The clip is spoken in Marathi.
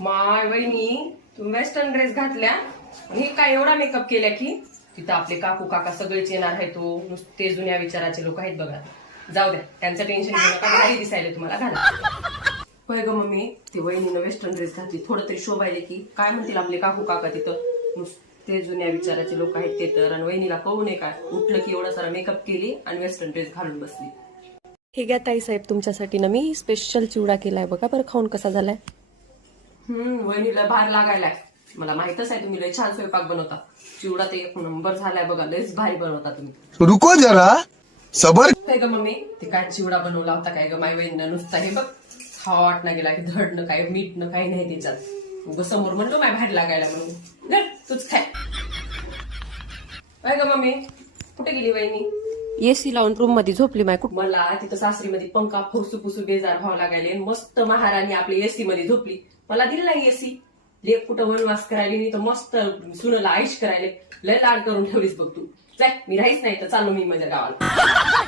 माय वहिनी तुम्ही वेस्टर्न ड्रेस घातल्या हे काय एवढा मेकअप केल्या की तिथं आपले काकू काका सगळेच येणार आहे तो नुसते जुन्या विचाराचे लोक आहेत बघा. जाऊ द्या त्यांचं टेन्शन घेऊ नका, भारी दिसायला तुम्हाला घाला. होय ग मम्मी ते वहिनीनं वेस्टर्न ड्रेस घातली थोडं तरी शोभायले की काय म्हणतील आपले काकू काका तिथं नुसते जुन्या विचाराचे लोक आहेत ते तर. आणि वहिनीला कळू नये काय उठलं की एवढा सारा मेकअप केली आणि वेस्टर्न ड्रेस घालून बसली. हे घ्या ताई साहेब तुमच्यासाठी ना मी स्पेशल चिवडा केलाय बघा बरं खाऊन कसा झालाय. वहिनीला भार लागायलाय. मला माहितच आहे तुम्ही लय छान स्वयंपाक बनवता. चिवडा ते एक नंबर झालाय बघा, लयच भारी बनवता तुम्ही. रुको जरा सबर. काय ग मम्मी ते काय चिवडा बनवला होता काय ग माय वहिनीनं नुसता हे बघ खावा वाटणं गेला की धडनं काय मीठनं काही नाही त्याच्यात. उगं समोर म्हणलो माय भारी लागायला म्हणून तूच खाय. काय ग मम्मी कुठे गेली वहिनी? एसी लावून रूम मध्ये झोपली माय. मला तिथं सासरीमध्ये पंखा फुसू फुसू बेजार व्हावं लागायले. मस्त महाराणी आपली एसी मध्ये झोपली. मला दिली नाही एसी. लेख कुठं वनवास करायला नाही तर मस्त सुनला आईश करायला लय लाड करून ठेवलीस बघ तू. जाय मी राहीच नाही तर चालू मी माझ्या गावाला.